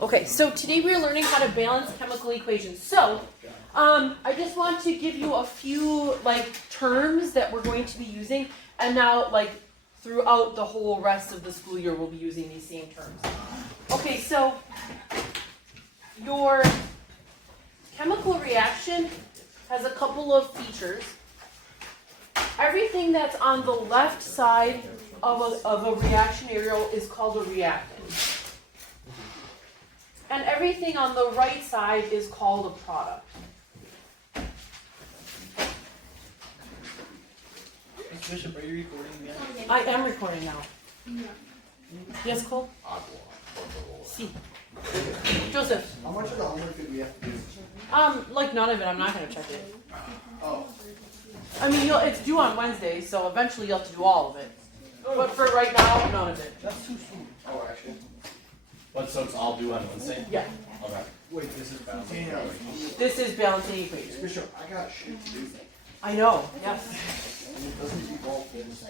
Okay, so today we are learning how to balance chemical equations. So, I just want to give you a few terms that we're going to be using, and now throughout the whole rest of the school year we'll be using these same terms. Okay, so your chemical reaction has a couple of features. Everything that's on the left side of a reaction arrow is called a reactant. And everything on the right side is called a product. Ms. Bishop, are you recording yet? I am recording now. Yes, Cole? Si. Joseph? How much of the homework did we have to do? None of it. I'm not going to check it. Oh. I mean, it's due on Wednesday, so eventually you'll have to do all of it. But for right now, none of it. That's too soon. Oh, actually. What, so it's all due on Wednesday? Yeah. Okay. Wait, this is balancing. This is balancing equations. Bishop, I got shit to do. I know. Yes. And it doesn't evolve things.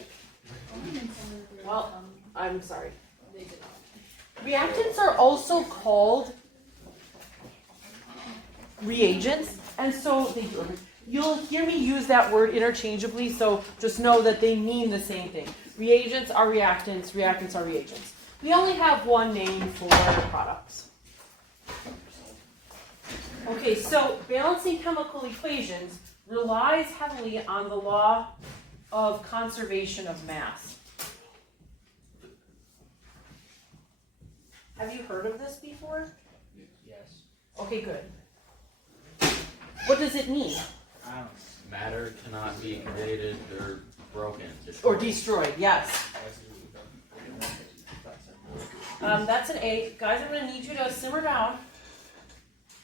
Well, I'm sorry. Reactants are also called reagents, and so you'll hear me use that word interchangeably, so just know that they mean the same thing. Reagents are reactants, reactants are reagents. We only have one name for products. Okay, so balancing chemical equations relies heavily on the law of conservation of mass. Have you heard of this before? Yes. Okay, good. What does it mean? Matter cannot be created or broken. Or destroyed, yes. That's an 8. Guys, I'm going to need you to simmer down.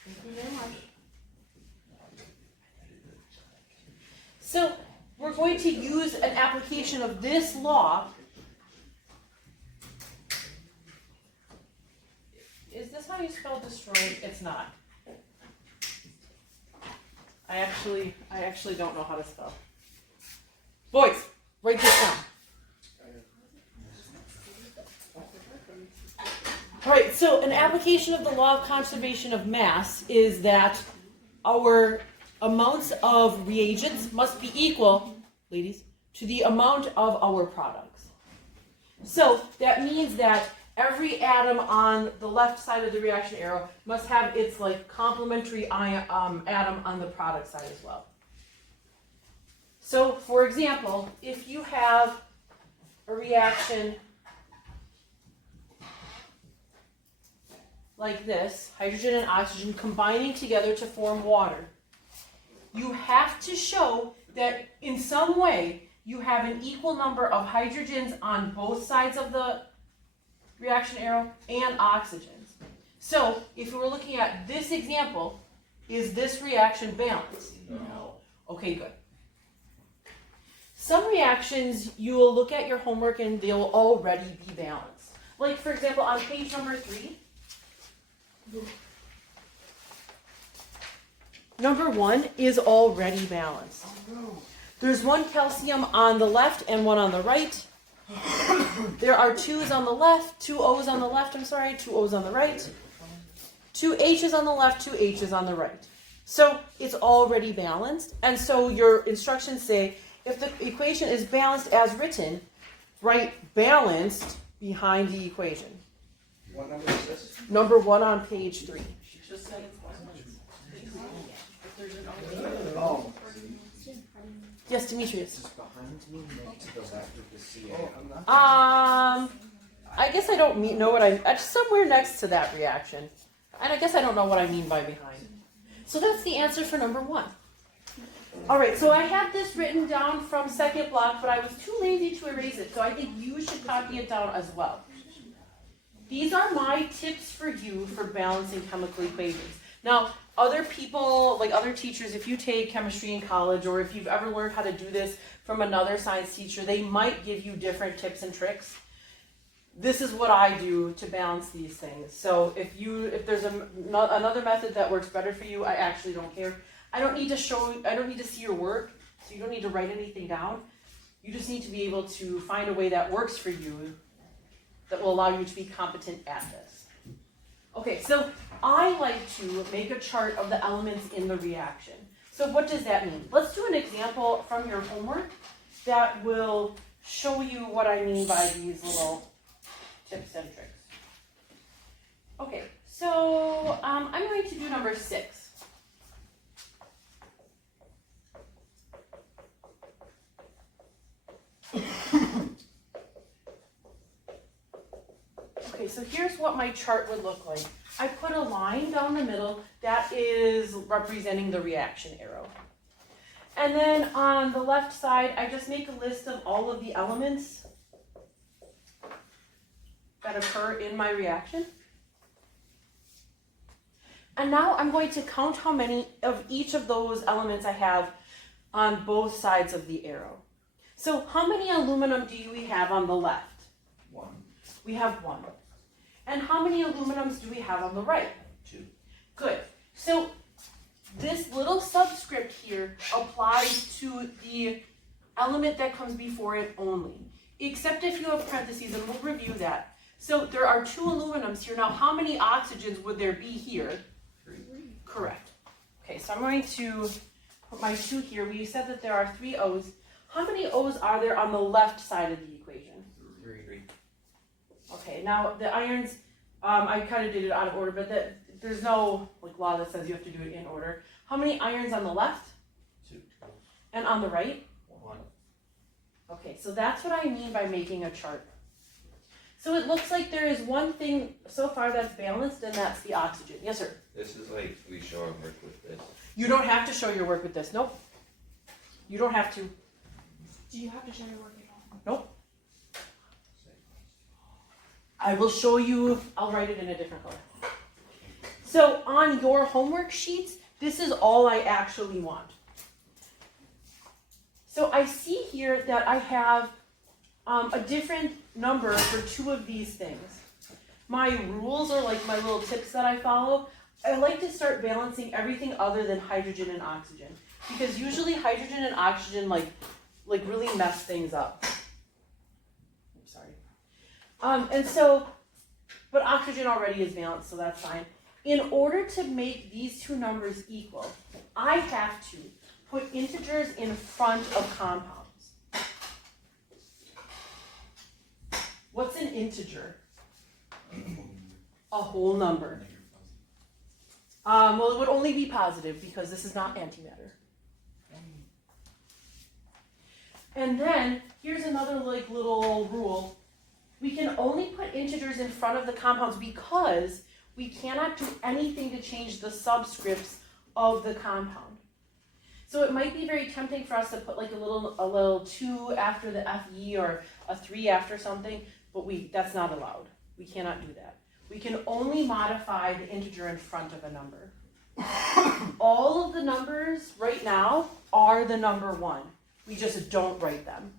Thank you very much. So, we're going to use an application of this law. Is this how you spell destroyed? It's not. I actually don't know how to spell. Boys, write this down. All right, so an application of the law of conservation of mass is that our amounts of reagents must be equal, ladies, to the amount of our products. So that means that every atom on the left side of the reaction arrow must have its complementary atom on the product side as well. So, for example, if you have a reaction like this, hydrogen and oxygen combining together to form water, you have to show that in some way you have an equal number of hydrogens on both sides of the reaction arrow and oxygens. So, if we were looking at this example, is this reaction balanced? No. Okay, good. Some reactions, you will look at your homework and they'll already be balanced. Like, for example, on page number 3, number 1 is already balanced. There's one calcium on the left and one on the right. There are 2's on the left, 2 O's on the left, 2 O's on the right. 2 H's on the left, 2 H's on the right. So it's already balanced. And so your instructions say, if the equation is balanced as written, write balanced behind the equation. What number is this? Number 1 on page 3. Oh. Yes, Demetrius. Just behind me, next to the left of the CA. Oh, I'm not. I guess I don't know what somewhere next to that reaction. And I guess I don't know what I mean by behind. So that's the answer for number 1. All right, so I had this written down from second block, but I was too lazy to erase it, so I think you should copy it down as well. These are my tips for you for balancing chemical equations. Now, other people, other teachers, if you take chemistry in college, or if you've ever learned how to do this from another science teacher, they might give you different tips and tricks. This is what I do to balance these things. So if there's another method that works better for you, I actually don't care. I don't need to see your work, so you don't need to write anything down. You just need to be able to find a way that works for you that will allow you to be competent at this. Okay, so I like to make a chart of the elements in the reaction. So what does that mean? Let's do an example from your homework that will show you what I mean by these little tips and tricks. Okay, so I'm going to do number 6. Okay, so here's what my chart would look like. I put a line down the middle that is representing the reaction arrow. And then on the left side, I just make a list of all of the elements that occur in my reaction. And now I'm going to count how many of each of those elements I have on both sides of the arrow. So how many aluminum do we have on the left? 1, We have 1. And how many aluminums do we have on the right? 2. Good. So this little subscript here applies to the element that comes before it only, except if you have parentheses, and we'll review that. So there are 2 aluminums here. Now, how many oxygens would there be here? 3. Correct. Okay, so I'm going to put my 2 here. We said that there are 3 O's. How many O's are there on the left side of the equation? 3. Okay, now the irons, I kind of did it out of order, but there's no law that says you have to do it in order. How many irons on the left? 2. And on the right? 1. Okay, so that's what I mean by making a chart. So it looks like there is one thing so far that's balanced, and that's the oxygen. Yes, sir? This is like we show our work with this. You don't have to show your work with this. Nope. You don't have to. Do you have to show your work at all? Nope. I will show you. I'll write it in a different color. So on your homework sheets, this is all I actually want. So I see here that I have a different number for 2 of these things. My rules are like my little tips that I follow. I like to start balancing everything other than hydrogen and oxygen, because usually hydrogen and oxygen like really mess things up. I'm sorry. And so, but oxygen already is balanced, so that's fine. In order to make these 2 numbers equal, I have to put integers in front of compounds. What's an integer? A whole number. Well, it would only be positive because this is not antimatter. And then, here's another little rule. We can only put integers in front of the compounds because we cannot do anything to change the subscripts of the compound. So it might be very tempting for us to put a little 2 after the FE or a 3 after something, but that's not allowed. We cannot do that. We can only modify the integer in front of a number. All of the numbers right now are the number 1. We just don't write them.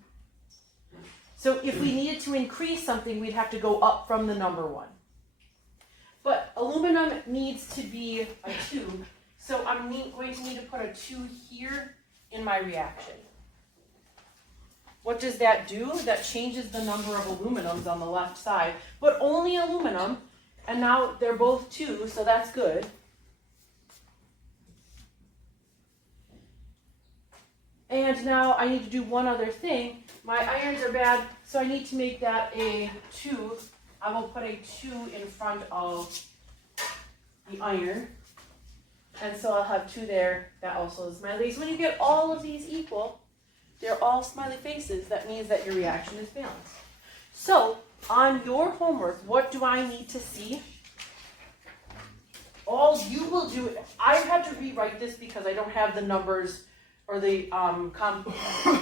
So if we needed to increase something, we'd have to go up from the number 1. But aluminum needs to be a 2, so I'm going to need to put a 2 here in my reaction. What does that do? That changes the number of aluminums on the left side, but only aluminum, and now they're both 2, so that's good. And now I need to do one other thing. My irons are bad, so I need to make that a 2. I will put a 2 in front of the iron. And so I'll have 2 there. That also is smiley. So when you get all of these equal, they're all smiley faces. That means that your reaction is balanced. So on your homework, what do I need to see? All you will do, I had to rewrite this because I don't have the numbers or the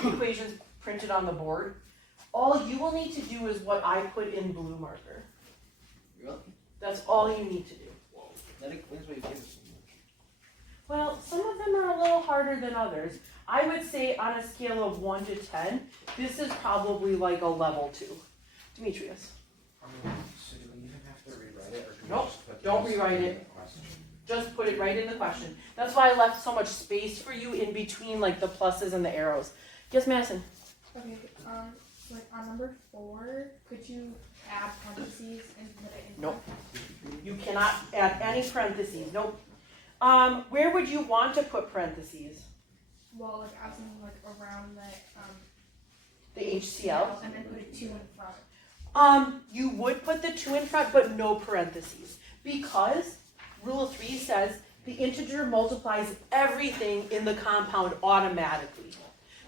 equations printed on the board. All you will need to do is what I put in blue marker. Really? That's all you need to do. That explains why you gave us so much. Well, some of them are a little harder than others. I would say on a scale of 1 to 10, this is probably like a level 2. Demetrius. So do we even have to rewrite it, or can we Nope, just put don't these rewrite in it. the question? Just put it right in the question. That's why I left so much space for you in between the pluses and the arrows. Yes, Madison? Okay, Like on number 4, could you add parentheses and put it in? Nope. You cannot add any parentheses. Nope. Where would you want to put parentheses? Well, like add something like around the The HCl. and then put a 2 in front. You would put the 2 in front, but no parentheses. Because Rule 3 says the integer multiplies everything in the compound automatically.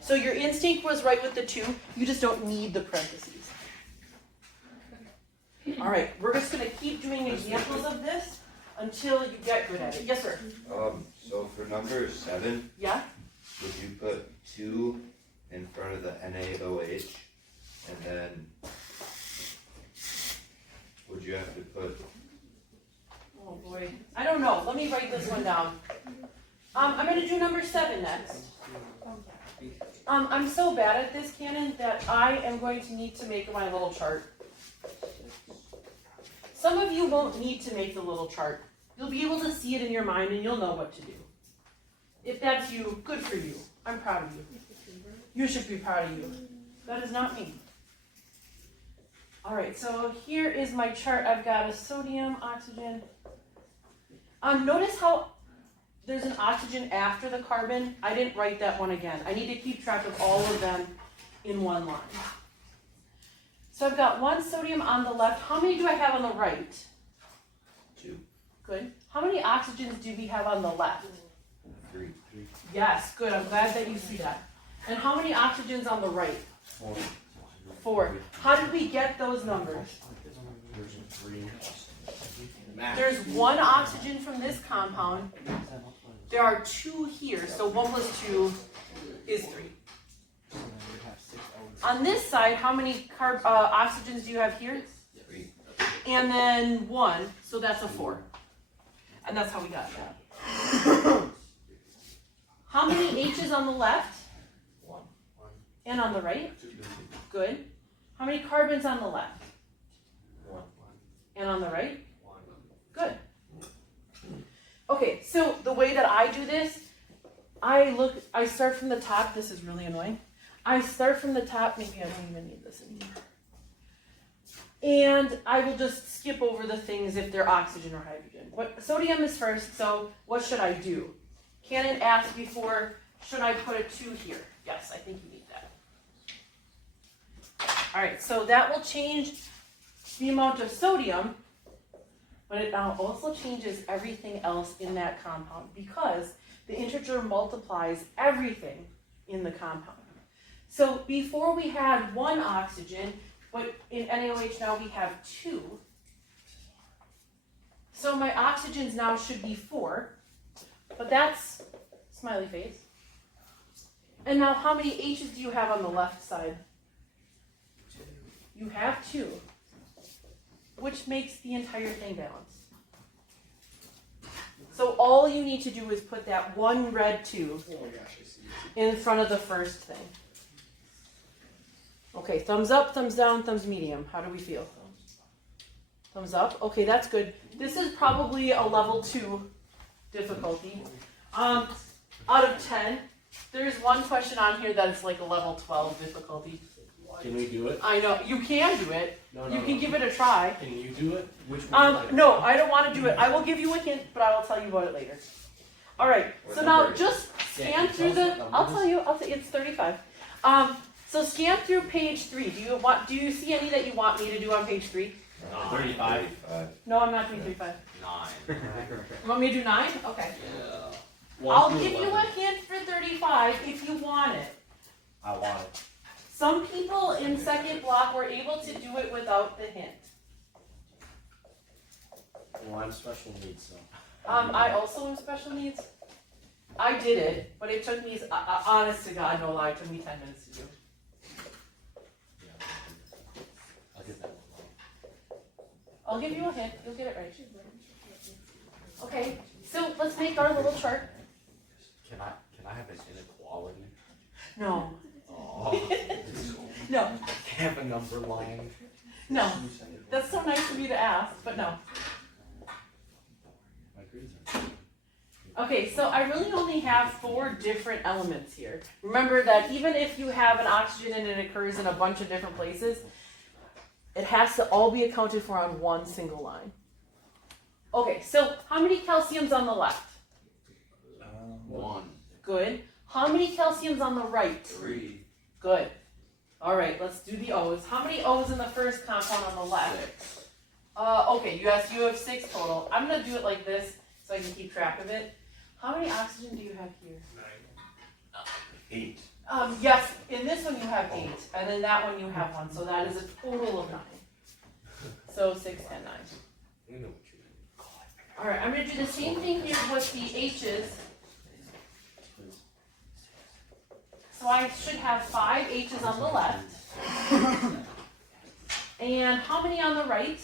So your instinct was right with the 2, you just don't need the parentheses. All right, we're just gonna keep doing examples of this until you get good at it. Yes, sir? So for number 7, Yeah? would you put 2 in front of the NaOH, and then would you have to put, Oh boy, I don't know, let me write this one down. I'm gonna do number 7 next. I'm so bad at this, Cannon, that I am going to need to make my little chart. Some of you won't need to make the little chart. You'll be able to see it in your mind and you'll know what to do. If that's you, good for you. I'm proud of you. You should be proud of you. That is not me. All right, so here is my chart. I've got a sodium, oxygen. Notice how there's an oxygen after the carbon. I didn't write that one again. I need to keep track of all of them in one line. So I've got 1 sodium on the left. How many do I have on the right? 2, Good. How many oxygens do we have on the left? 3, Yes, good. I'm glad that you see that. And how many oxygens on the right? 4. How did we get those numbers? There's 1 oxygen from this compound. There are 2 here, so 1 plus 2 is 3. On this side, how many oxygens do you have here? 3, And then 1, so that's a 4. And that's how we got that. How many H's on the left? 1. And on the right? Good. How many carbons on the left? 1. And on the right? 1. Good. Okay, so the way that I do this, I start from the top. This is really annoying. I start from the top. Maybe I don't even need this anymore. And I will just skip over the things if they're oxygen or hydrogen. Sodium is first, so what should I do? Cannon asked before, should I put a 2 here? Yes, I think you need that. All right, so that will change the amount of sodium, but it now also changes everything else in that compound because the integer multiplies everything in the compound. So before we had 1 oxygen, but in NaOH now we have 2. So my oxygens now should be 4, but that's smiley face. And now how many H's do you have on the left side? You have 2, which makes the entire thing balanced. So all you need to do is put that 1 red 2 Oh my gosh, I see. in front of the first thing. Okay, thumbs up, thumbs down, thumbs medium. How do we feel? Thumbs up? Okay, that's good. This is probably a level 2 difficulty. Out of 10, there's one question on here that's like a level 12 difficulty. Can we do it? I know, you can do it. No, You can give it a try. Can you do it? Which one? No, I don't want to do it. I will give you a hint, but I will tell you about it later. All right, so now just scan through the, I'll tell you, it's 35. So scan through page 3. Do you see any that you want me to do on page 3? 35. No, I'm not doing 35. 9. You want me to do 9? Okay. Yeah. I'll give you a hint for 35 if you want it. I want it. Some people in second block were able to do it without the hint. Well, I'm special needs, so. I also am special needs. I did it, but it took me, honest to God, no lie, it took me 10 minutes to do. Yeah, I'll get that one. I'll give you a hint, you'll get it right. Okay, so let's make our little chart. Can I have an inequality? No, Oh. no, Have a number line. no. That's so nice of you to ask, but no. My grades are. Okay, so I really only have 4 different elements here. Remember that even if you have an oxygen and it occurs in a bunch of different places, it has to all be accounted for on one single line. Okay, so how many calciums on the left? 1, Good. How many calciums on the right? 3, Good. All right, let's do the O's. How many O's in the first compound on the left? 6. Okay, you have 6 total. I'm gonna do it like this so I can keep track of it. How many oxygen do you have here? 8. Yes, in this one you have 8, and in that one you have 1, so that is a total of 9. So 6, 10, 9. We know what you mean. All right, I'm gonna do the same thing here with the H's. So I should have 5 H's on the left. And how many on the right?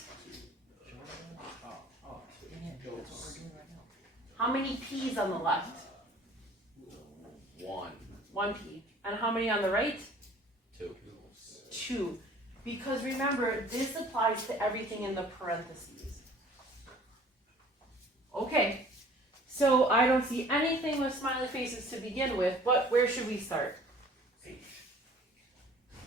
How many P's on the left? 1, 1 P. And how many on the right? 2. 2. Because remember, this applies to everything in the parentheses. Okay, so I don't see anything with smiley faces to begin with, but where should we start? H.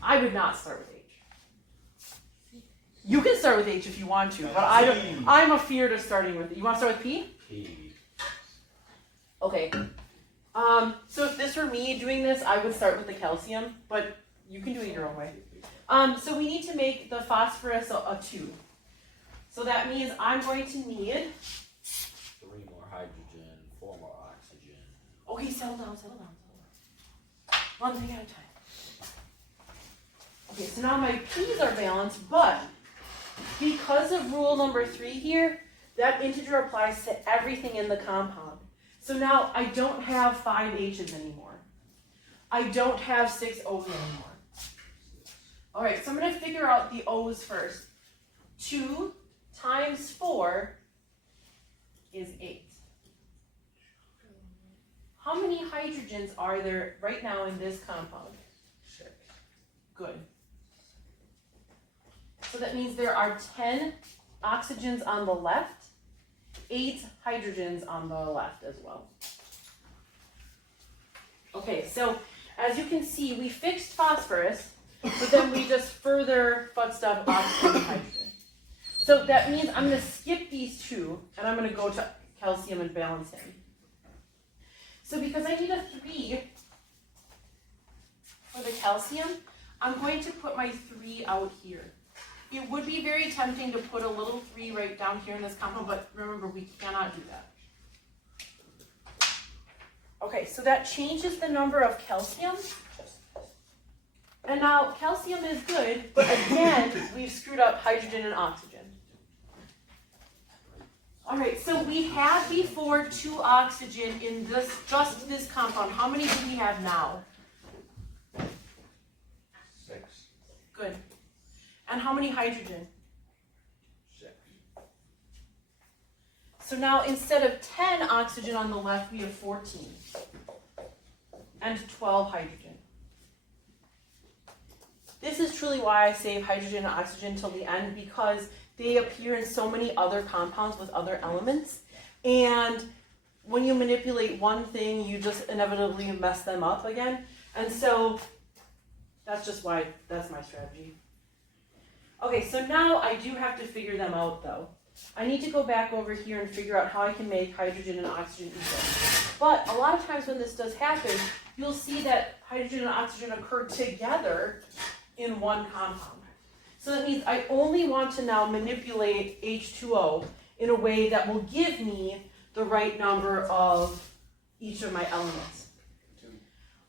I would not start with H. You can start with H if you want to, but I don't. I'm afeared of starting with it. You want to start with P? P. Okay. So if this were me doing this, I would start with the calcium, but you can do it your own way. So we need to make the phosphorus a 2. So that means I'm going to need. 3 more hydrogen, 4 more oxygen. Okay, settle down. One thing at a time. Okay, so now my P's are balanced, but because of rule number 3 here, that integer applies to everything in the compound. So now I don't have 5 H's anymore. I don't have 6 O's anymore. All right, so I'm going to figure out the O's first. 2 times 4 is 8. How many hydrogens are there right now in this compound? 6. Good. So that means there are 10 oxygens on the left, 8 hydrogens on the left as well. Okay, so as you can see, we fixed phosphorus, but then we just further futzed up oxygen and hydrogen. So that means I'm going to skip these 2, and I'm going to go to calcium and balance him. So because I need a 3 for the calcium, I'm going to put my 3 out here. It would be very tempting to put a little 3 right down here in this compound, but remember, we cannot do that. Okay, so that changes the number of calcium. And now calcium is good, but again, we've screwed up hydrogen and oxygen. All right, so we had before 2 oxygen in just this compound. How many do we have now? 6. Good. And how many hydrogen? 6. So now instead of 10 oxygen on the left, we have 14. And 12 hydrogen. This is truly why I save hydrogen and oxygen till the end, because they appear in so many other compounds with other elements. And when you manipulate one thing, you just inevitably mess them up again. And so that's just why, that's my strategy. Okay, so now I do have to figure them out though. I need to go back over here and figure out how I can make hydrogen and oxygen equal. But a lot of times when this does happen, you'll see that hydrogen and oxygen occur together in one compound. So that means I only want to now manipulate H2O in a way that will give me the right number of each of my elements.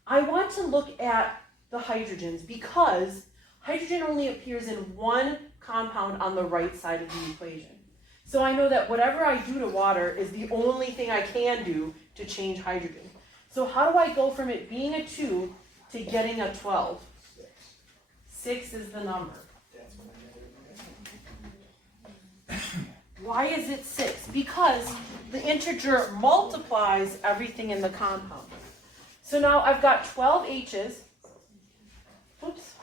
I want to look at the hydrogens because hydrogen only appears in one compound on the right side of the equation. So I know that whatever I do to water is the only thing I can do to change hydrogen. So how do I go from it being a 2 to getting a 12? 6 is the number. Why is it 6? Because the integer multiplies everything in the compound. So now I've got 12 H's. Oops,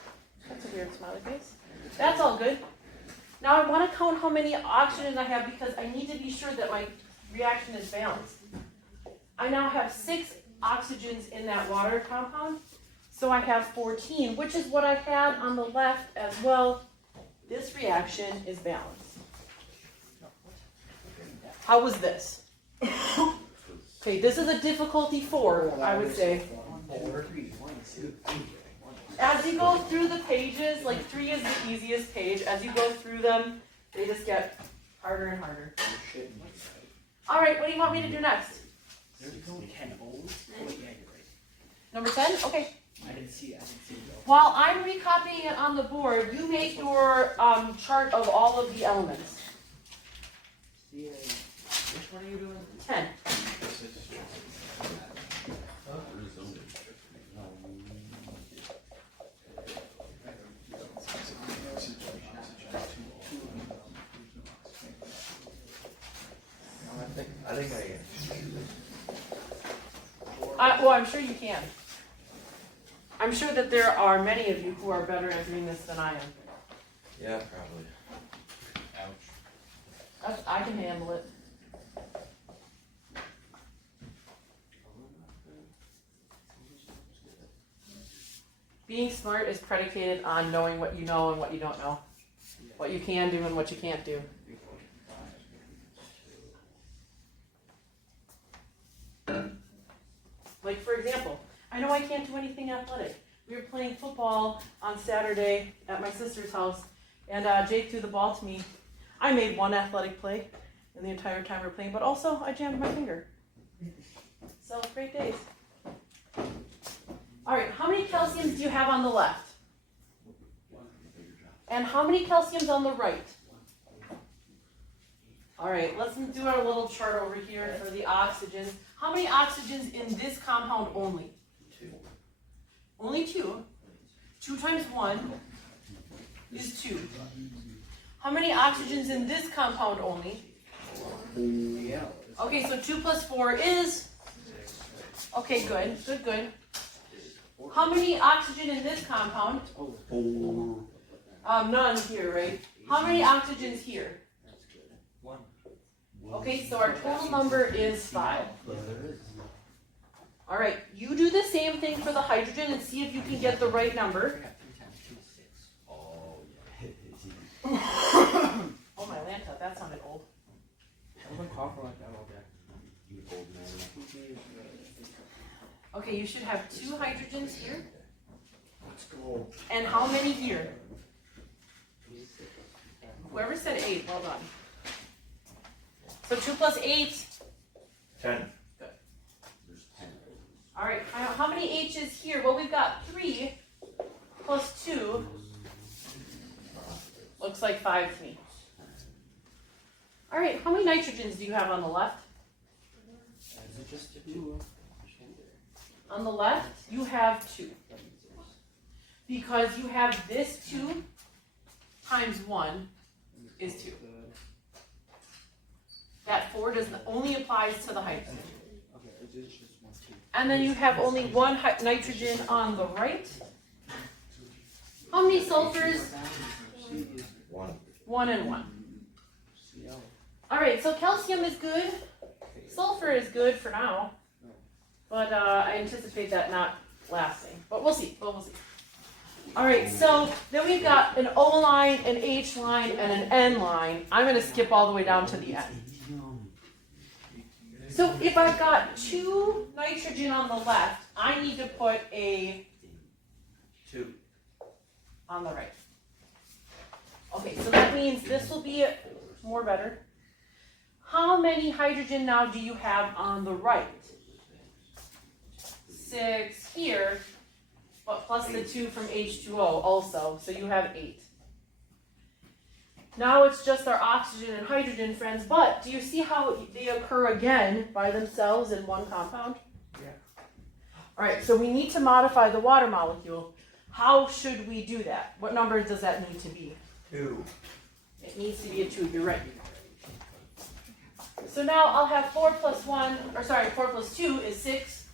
that's a weird smiley face. That's all good. Now I want to count how many oxygen I have because I need to be sure that my reaction is balanced. I now have 6 oxygens in that water compound. So I have 14, which is what I had on the left as well. This reaction is balanced. How was this? Okay, this is a difficulty 4, I would say. As you go through the pages, like 3 is the easiest page. As you go through them, they just get harder and harder. All right, what do you want me to do next? Number 10? Okay. I didn't see it. While I'm recopying it on the board, you make your chart of all of the elements. Which one are you doing? 10. I think I can. Well, I'm sure you can. I'm sure that there are many of you who are better at doing this than I am. Yeah, probably. Ouch. I can handle it. Being smart is predicated on knowing what you know and what you don't know. What you can do and what you can't do. Like, for example, I know I can't do anything athletic. We were playing football on Saturday at my sister's house, and Jake threw the ball to me. I made one athletic play in the entire time we were playing, but also I jammed my finger. So, great days. All right, how many calciums do you have on the left? And how many calciums on the right? All right, let's do our little chart over here for the oxygens. How many oxygens in this compound only? 2. Only 2. 2 times 1 is 2. How many oxygens in this compound only? Yeah. Okay, so 2 plus 4 is? Okay, good, good, good. How many oxygen in this compound? 4. None here, right? How many oxygens here? 1. Okay, so our total number is 5. All right, you do the same thing for the hydrogen and see if you can get the right number. Oh my Lanta, that sounded old. I've been coughing like that all day. Okay, you should have 2 hydrogens here. Let's go. And how many here? Whoever said 8, well done. So 2 plus 8. 10. All right, how many H's here? Well, we've got 3 plus 2. Looks like 5 to me. All right, how many nitrogens do you have on the left? Is it just 2? On the left, you have 2. Because you have this 2 times 1 is 2. That 4 only applies to the hydrogen. Okay, it's just 1, 2. And then you have only 1 nitrogen on the right. How many sulfurs? 1. 1 and 1. All right, so calcium is good. Sulfur is good for now. But I anticipate that not lasting. But we'll see. Well, we'll see. All right, so then we've got an O line, an H line, and an N line. I'm going to skip all the way down to the end. So if I've got 2 nitrogen on the left, I need to put a 2. on the right. Okay, so that means this will be more better. How many hydrogen now do you have on the right? 6 here, but plus the 2 from H2O also, so you have 8. Now it's just our oxygen and hydrogen friends, but do you see how they occur again by themselves in one compound? Yeah. All right, so we need to modify the water molecule. How should we do that? What number does that need to be? 2. It needs to be a 2, you're right. So now I'll have 4 plus 2 is 6.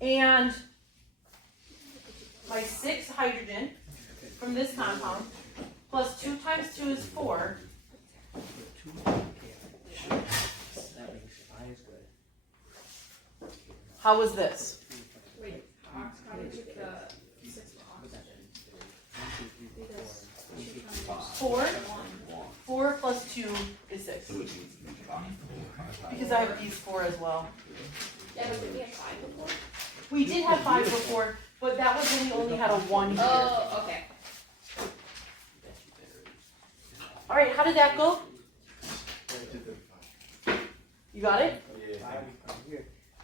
And my 6 hydrogen from this compound plus 2 times 2 is 4. How was this? Wait, how did you get the 6 for oxygen? Because she's trying to 4? 4 plus 2 is 6. Because I have these 4 as well. Yeah, but did we have 5 before? We did have 5 before, but that was when we only had a 1 here. Oh, okay. Alright, how did that go? You got it?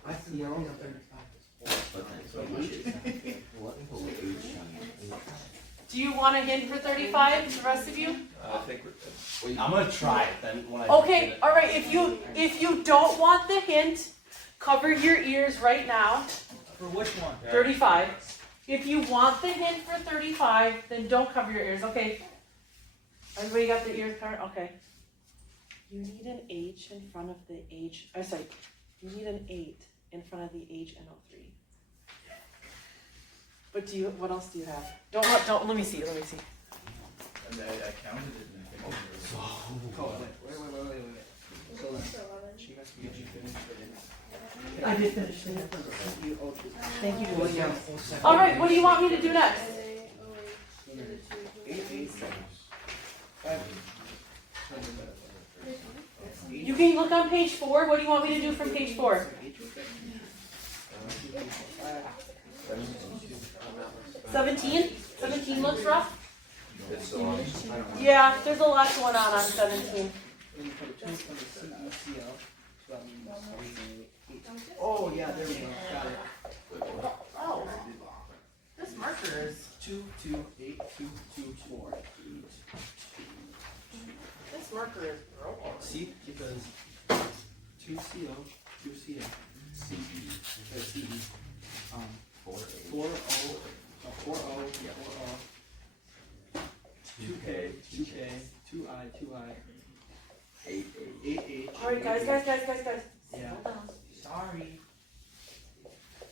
I see your own. Do you want a hint for 35, the rest of you? I think we're good. I'm gonna try it then when I Okay, alright, if you don't want the hint, cover your ears right now. For which one? 35. If you want the hint for 35, then don't cover your ears, okay? Everybody got the ears covered? Okay. You need an H in front of the H. I'm sorry. You need an 8 in front of the HNO3. But what else do you have? Let me see. And I counted it and I think it was. Oh, wait. So she must be finished it. I did finish it. Thank you, Well, William. yeah. Alright, what do you want me to do next? 5. You can look on page 4. What do you want me to do from page 4? 17? 17 looks rough? It's so long. Yeah, there's a lot going on 17. Oh, yeah, there we go. Got it. Oh, this marker is. 2, 2, 8, 2, 2, 4. This marker is broken. See, because 2 CO, 2 CO, CE, CE, 4 O, 4 O, 2K, 2K, 2I, 2I, 8 H. Alright, guys. Yeah. Hold on. Sorry.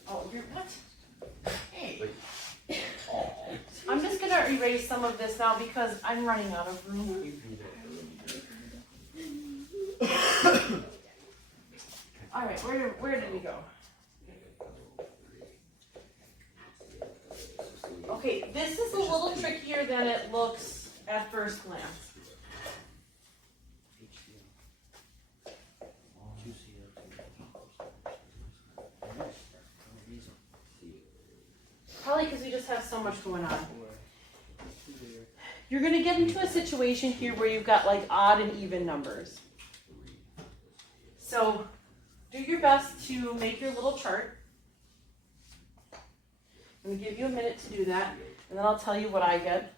Oh, you're what? Hey. I'm just gonna erase some of this now because I'm running out of room. Alright, where did we go? Okay, this is a little trickier than it looks at first glance. Probably because we just have so much going on. You're going to get into a situation here where you've got like odd and even numbers. So do your best to make your little chart. I'm going to give you a minute to do that, and then I'll tell you what I get.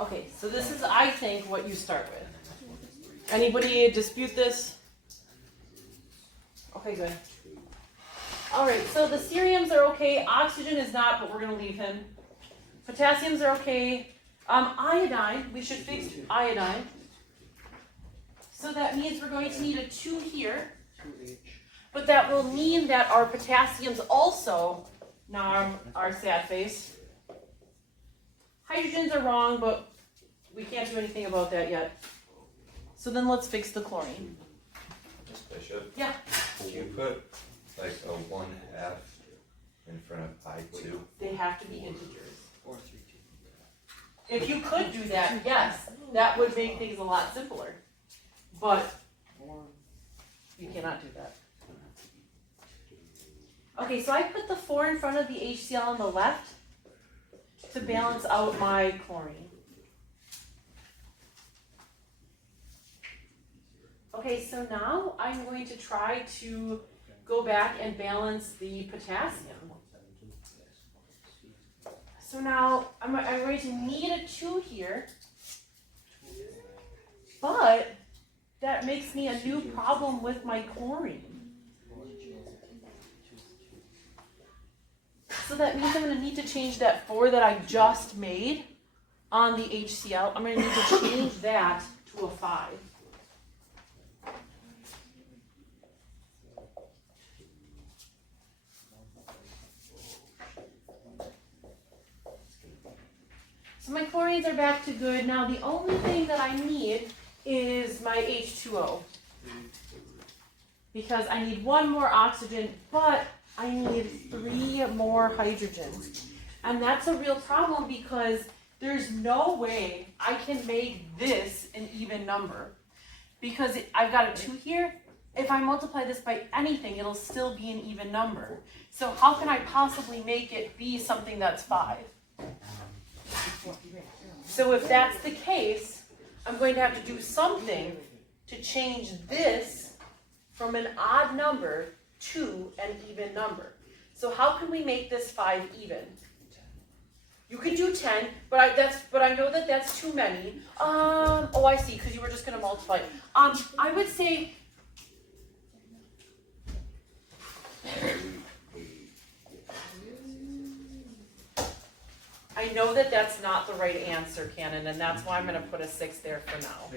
Okay, so this is, I think, what you start with. Anybody dispute this? Okay, good. Alright, so the ceriums are okay. Oxygen is not, but we're going to leave him. Potassiums are okay. Iodine, we should fix iodine. So that means we're going to need a 2 here. But that will mean that our potassiums also now are sad face. Hydrogens are wrong, but we can't do anything about that yet. So then let's fix the chlorine. Miss Bishop? Yeah. Can you put like a 1/2 in front of I2? They have to be integers. Or 3, 2. If you could do that, yes, that would make things a lot simpler. But you cannot do that. Okay, so I put the 4 in front of the HCl on the left to balance out my chlorine. Okay, so now I'm going to try to go back and balance the potassium. So now I'm going to need a 2 here, but that makes me a new problem with my chlorine. So So that means I'm going to need to change that 4 that I just made on the HCl. I'm going to need to change that to a 5. So my chlorines are back to good. Now the only thing that I need is my H2O. Because I need 1 more oxygen, but I need 3 more hydrogens. And that's a real problem because there's no way I can make this an even number. Because I've got a 2 here. If I multiply this by anything, it'll still be an even number. So how can I possibly make it be something that's 5? So if that's the case, I'm going to have to do something to change this from an odd number to an even number. So how can we make this 5 even? You could do 10, but I know that that's too many. Oh, I see, because you were just going to multiply. I would say. I know that that's not the right answer, Cannon, and that's why I'm going to put a 6 there for now.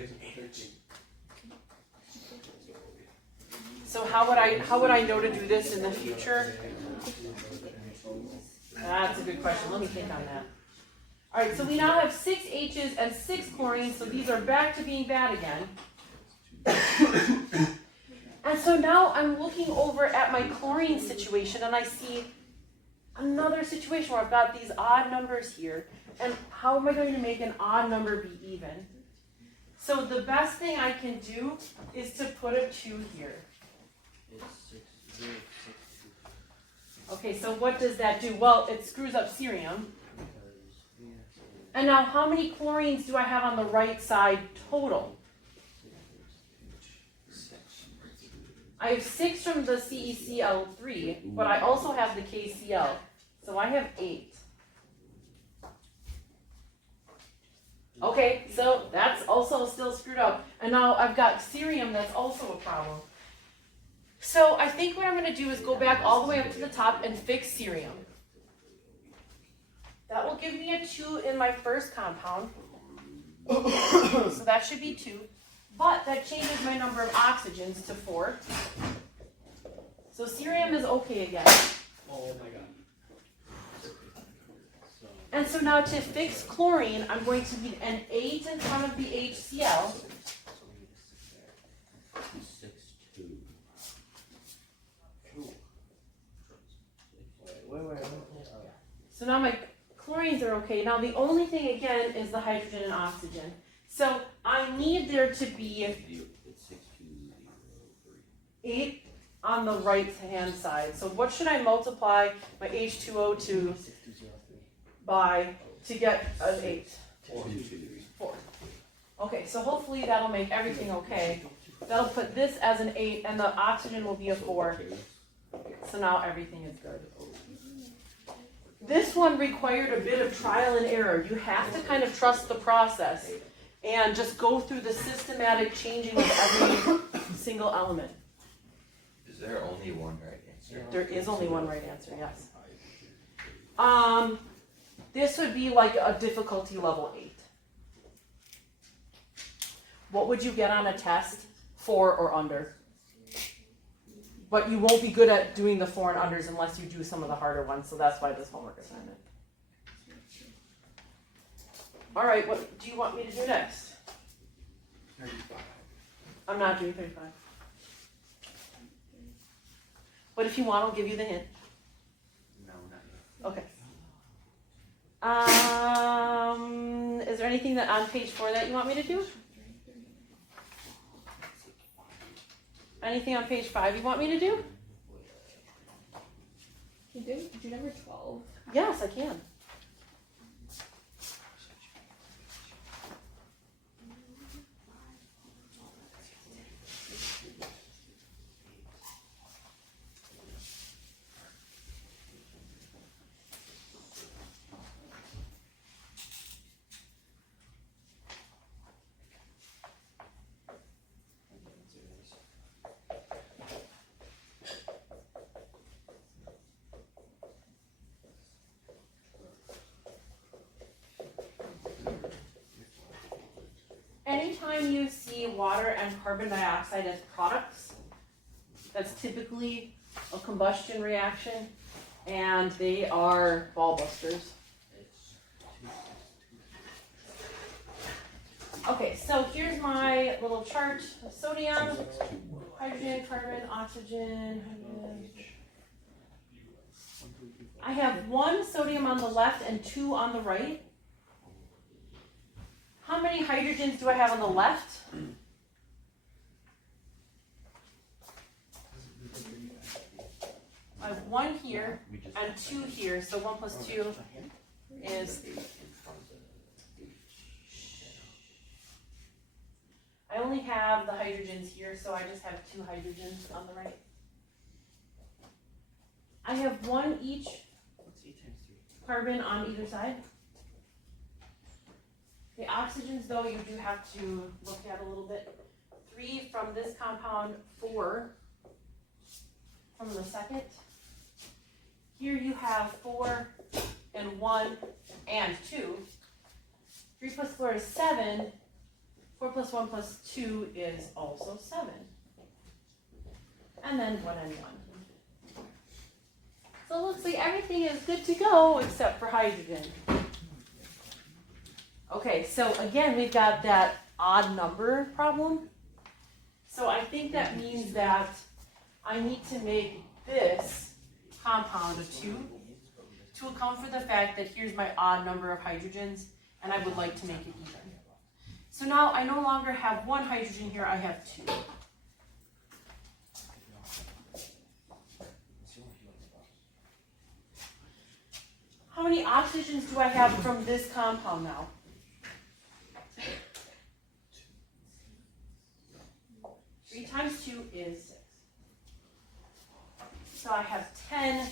So how would I know to do this in the future? That's a good question. Let me think on that. All right, so we now have 6 H's and 6 chlorines, so these are back to being bad again. And so now I'm looking over at my chlorine situation, and I see another situation where I've got these odd numbers here, and how am I going to make an odd number be even? So the best thing I can do is to put a 2 here. Okay, so what does that do? Well, it screws up cerium. And now how many chlorines do I have on the right side total? I have 6 from the CeCl3, but I also have the KCl. So I have 8. Okay, so that's also still screwed up. And now I've got cerium that's also a problem. So I think what I'm going to do is go back all the way up to the top and fix cerium. That will give me a 2 in my first compound. So that should be 2. But that changes my number of oxygens to 4. So cerium is okay again. Oh my god. And so now to fix chlorine, I'm going to need an 8 in front of the HCl. 6, 2. Wait. So now my chlorines are okay. Now the only thing again is the hydrogen and oxygen. So I need there to be It's 6, 2, 0, 3. 8 on the right hand side. So what should I multiply my H2O to by to get an 8? 4. Okay, so hopefully that'll make everything okay. That'll put this as an 8 and the oxygen will be a 4. So now everything is good. This one required a bit of trial and error. You have to kind of trust the process and just go through the systematic changing of every single element. Is there only one right answer? There is only one right answer, yes. This would be like a difficulty level 8. What would you get on a test? 4 or under. But you won't be good at doing the 4 and unders unless you do some of the harder ones, so that's why this homework assignment. Alright, what do you want me to do next? 35. I'm not doing 35. But if you want, I'll give you the hint. No, not yet. Okay. Is there anything that on page 4 that you want me to do? Anything on page 5 you want me to do? Can you do number 12? Yes, I can. time you see water and carbon dioxide as products, that's typically a combustion reaction, and they are ball busters. Okay, so here's my little chart of sodium, hydrogen, carbon, oxygen, hydrogen. I have 1 sodium on the left and 2 on the right. How many hydrogens do I have on the left? I have 1 here and 2 here, so 1 plus 2 is... I only have the hydrogens here, so I just have 2 hydrogens on the right. I have 1 each carbon on either side. The oxygens, though, you do have to look at a little bit. 3 from this compound, 4 from the second. Here you have 4 and 1 and 2. 3 plus 4 is 7. 4 plus 1 plus 2 is also 7. And then 1 and 1. So it looks like everything is good to go except for hydrogen. Okay, so again, we've got that odd number problem. So I think that means that I need to make this compound a 2 to account for the fact that here's my odd number of hydrogens, and I would like to make it even. So now I no longer have 1 hydrogen here, I have 2. How many oxygens do I have from this compound now? 3 times 2 is 6. So I have 10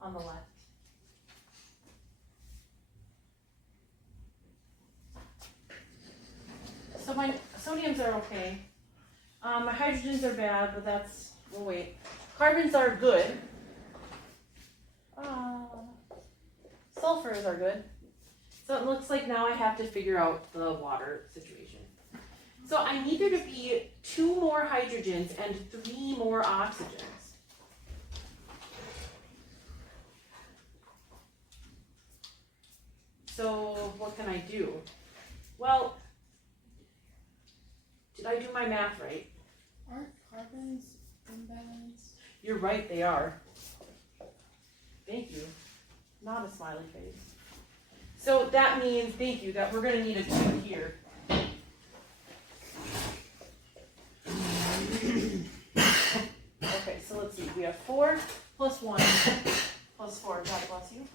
on the left. So my sodiums are okay. My hydrogens are bad, but that's, we'll wait. Carbons are good. Sulfurs are good. So it looks like now I have to figure out the water situation. So I need there to be 2 more hydrogens and 3 more oxygens. So what can I do? Well, did I do my math right? Aren't carbons imbalanced? You're right, they are. Thank you. Not a smiley face. So that means, thank you, that we're going to need a 2 here. Okay, so let's see. We have 4 plus 1 plus 4. God bless you.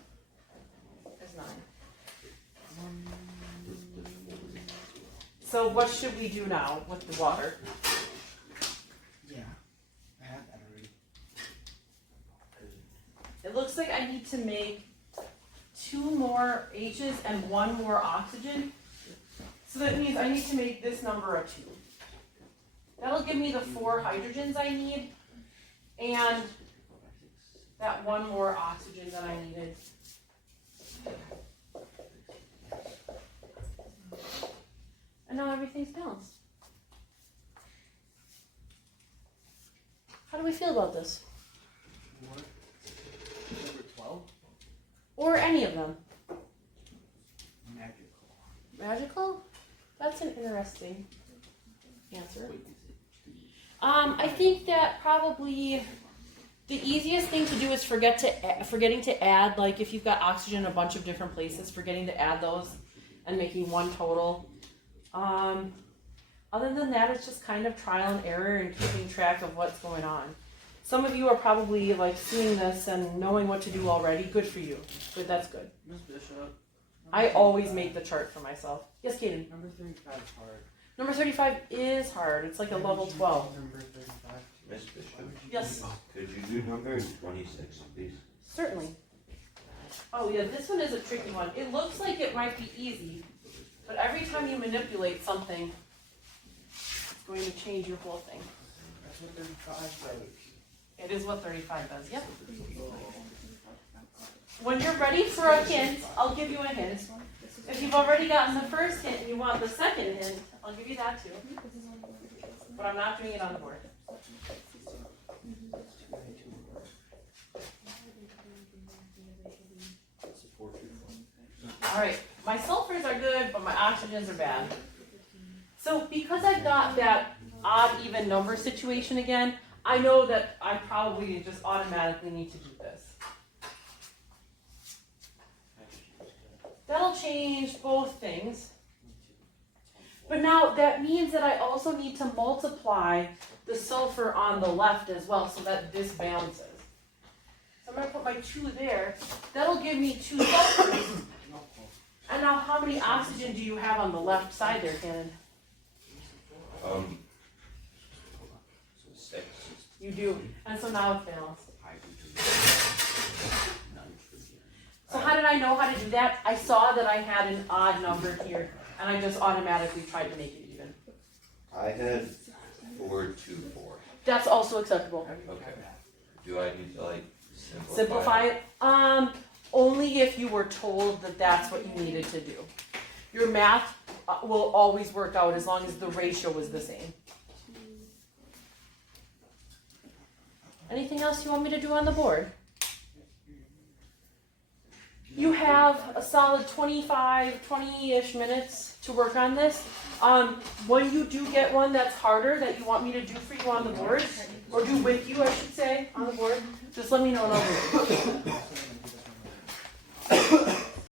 Is 9. So what should we do now with the water? Yeah, I have that already. It looks like I need to make 2 more H's and 1 more oxygen. So that means I need to make this number a 2. That'll give me the 4 hydrogens I need and that 1 more oxygen that I needed. And now everything's balanced. How do we feel about this? Number 12? Or any of them? Magical. Magical? That's an interesting answer. I think that probably the easiest thing to do is forgetting to add, like if you've got oxygen in a bunch of different places, forgetting to add those and making 1 total. Other than that, it's just kind of trial and error and keeping track of what's going on. Some of you are probably like seeing this and knowing what to do already. Good for you. Good, that's good. Miss Bishop. I always make the chart for myself. Yes, Kaden. Number 35 is hard. Number 35 is hard. It's like a level 12. Number 35. Miss Bishop, Yes, could you do number 26, please? certainly. Oh yeah, this one is a tricky one. It looks like it might be easy, but every time you manipulate something, it's going to change your whole thing. That's what 35 does. It is what 35 does, yep. When you're ready for a hint, I'll give you a hint. If you've already gotten the first hint and you want the second hint, I'll give you that too. But I'm not doing it on the board. Alright, my sulfurs are good, but my oxygens are bad. So because I've got that odd even number situation again, I know that I probably just automatically need to do this. That'll change both things. But now that means that I also need to multiply the sulfur on the left as well so that this balances. So I'm going to put my 2 there. That'll give me 2 sulfurs. And now how many oxygen do you have on the left side there, Cannon? 6. You do. And so now it's balanced. So how did I know how to do that? I saw that I had an odd number here, and I just automatically tried to make it even. I had 4, 2, 4. That's also acceptable. Okay. Do I need to like Simplify it? Only if you were told that that's what you needed to do. Your math will always work out as long as the ratio is the same. Anything else you want me to do on the board? You have a solid 20-ish minutes to work on this. When you do get one that's harder that you want me to do for you on the board, or do with you, I should say, on the board, just let me know and I'll do it.